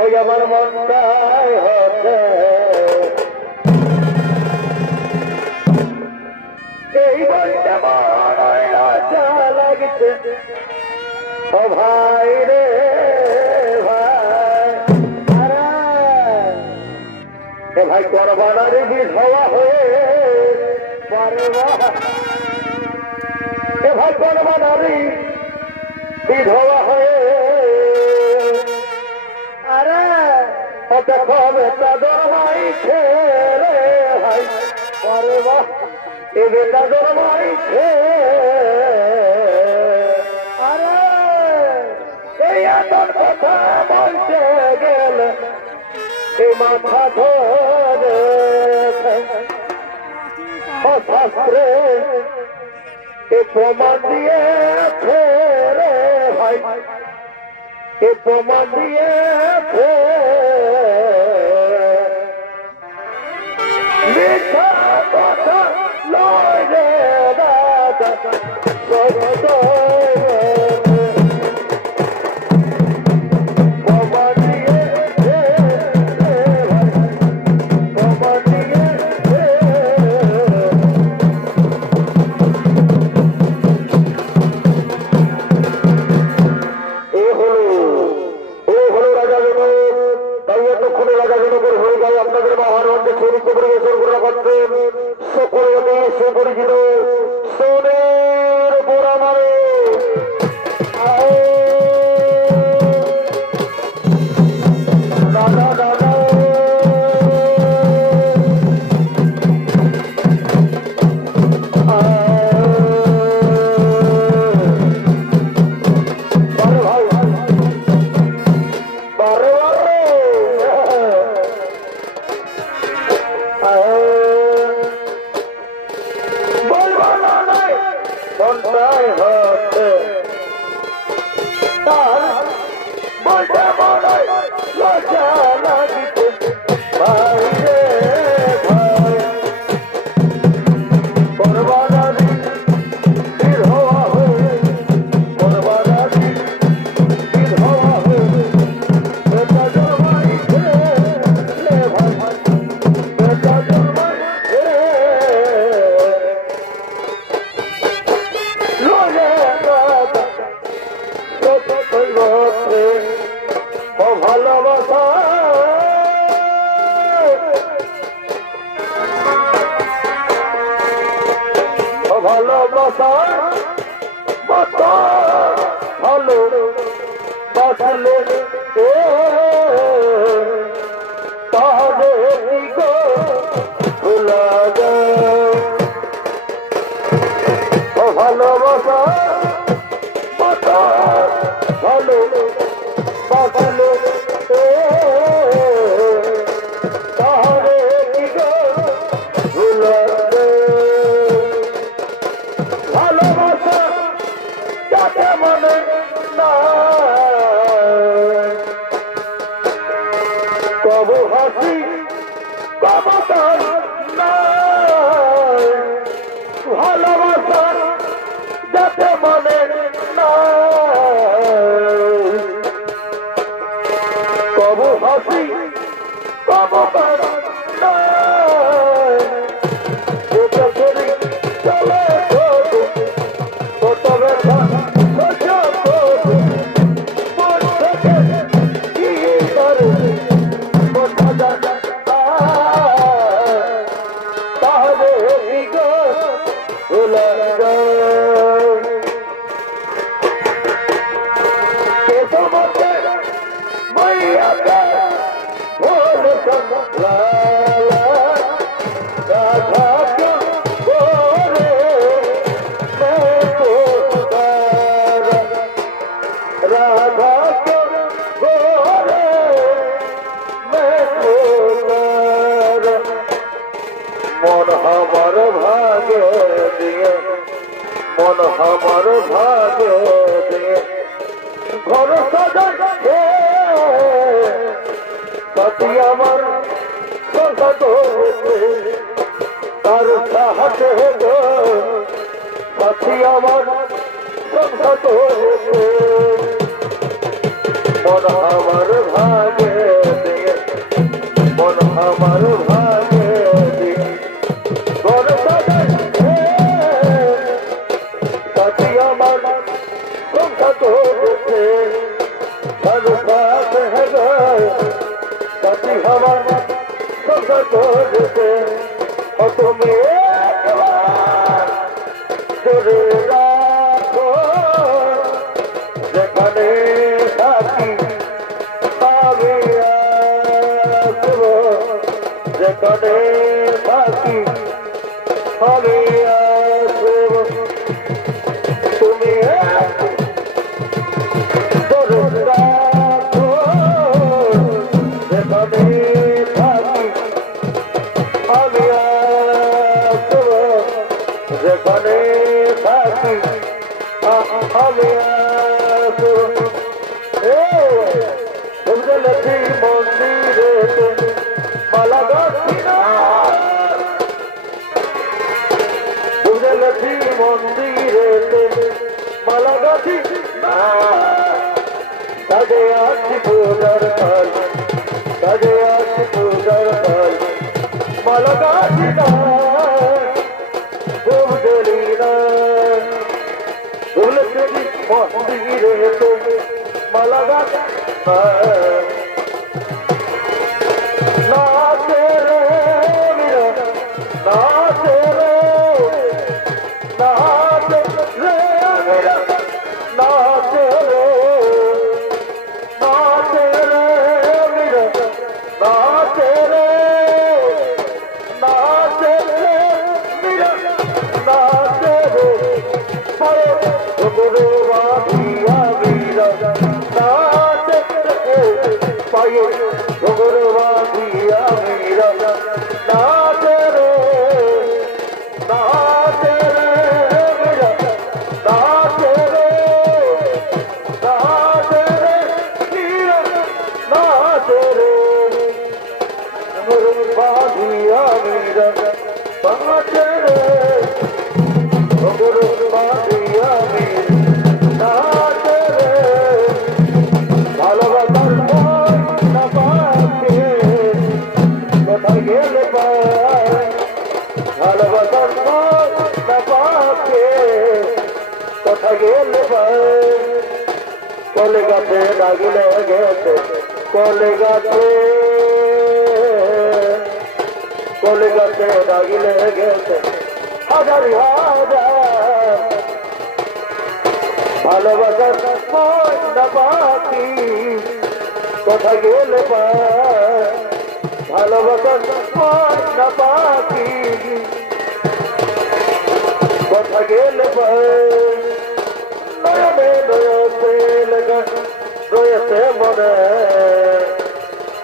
ওই আমার মনটাই হচ্ছে এই বলতে মনে আশা লাগছে ও ভাই রে ভাই এ ভাই করবানারে বিধবা হয়ে এ ভাই করবানারি বিধবা হয়ে আরে ওটা কবে চাদর মাইছে রে ভাই পরে বা এ বেটা চাদর মাইছে আরে এই এত কথা বলতে গেলে এই মাথা ধরে শাস্ত্রে এ প্রমাণ দিয়েছে রে ভাই এ প্রমাণ দিয়েছে মিথ্যা কথা লয় রে দাদা সত্য সুপরিচিত সোনের বোরা মারে দাদা দাদা মনটাই হচ্ছে তার বলতে মনে লজ্জা লাগিতে ভাই রে ভাই করবানারি বিধবা হয়ে করবানারি বিধবা হয়ে বেটা জন্মাইছে রে ভাই বেটা জন্মাইছে ভালোবাসা ভালোবাসা মত ভালো বাসলে তাহলে গো ভুলা যায় ভালোবাসা মত ভালো বাসলে তাহলে কি গো ভুলা ভালোবাসা যাতে মনে না কবু হাসি কবু কান না ভালোবাসা যাতে মনে না কবু হাসি কবু কান না চলে তবে মন আমার ভাগে দিয়ে মন আমার ভাগে দিয়ে ঘর সাজাচ্ছে সাথী আমার সংসার তার সাহায্যে গো সাথী আমার সংসার মন আমার ভাগে দিয়ে মন আমার ভাগে দিয়ে ঘর সাজাইছে সাথী আমার সংসার করেছে সাথে সাথী আমার সংসার করেছে তুমি একবার ধরে রাখো যেখানে থাকি আমি আসবো যেখানে থাকি আমি আসবো তুমি ধরে রাখো যেখানে থাকি আমি আসবো যেখানে থাকি আমি আসবো লক্ষ্মী মন্দিরে মালা গাছি না লক্ষ্মী মন্দিরে মালা গাছি না কাজে আছি পূজার কাল কাজে আছি পূজার কাল মালা গাছি না বুঝলি না লক্ষ্মী মন্দিরে মালা গাছি না কলে গাছে লাগিলে গেছে কলে গাছে লাগিলে গেছে হাজার হাজার ভালোবাসার ময়না পাখি কথা গেলে ভালোবাসার ময়না পাখি কথা গেলে নয়নে রয়েছে মনে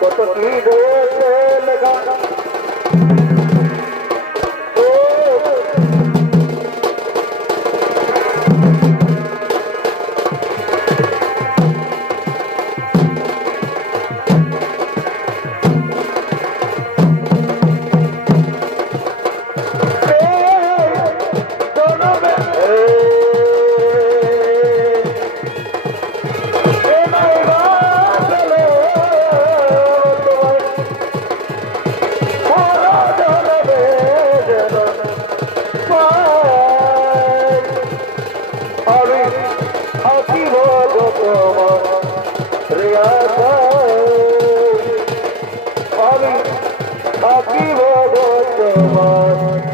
কত কি রয়েছে লেখা থাকিব তোমার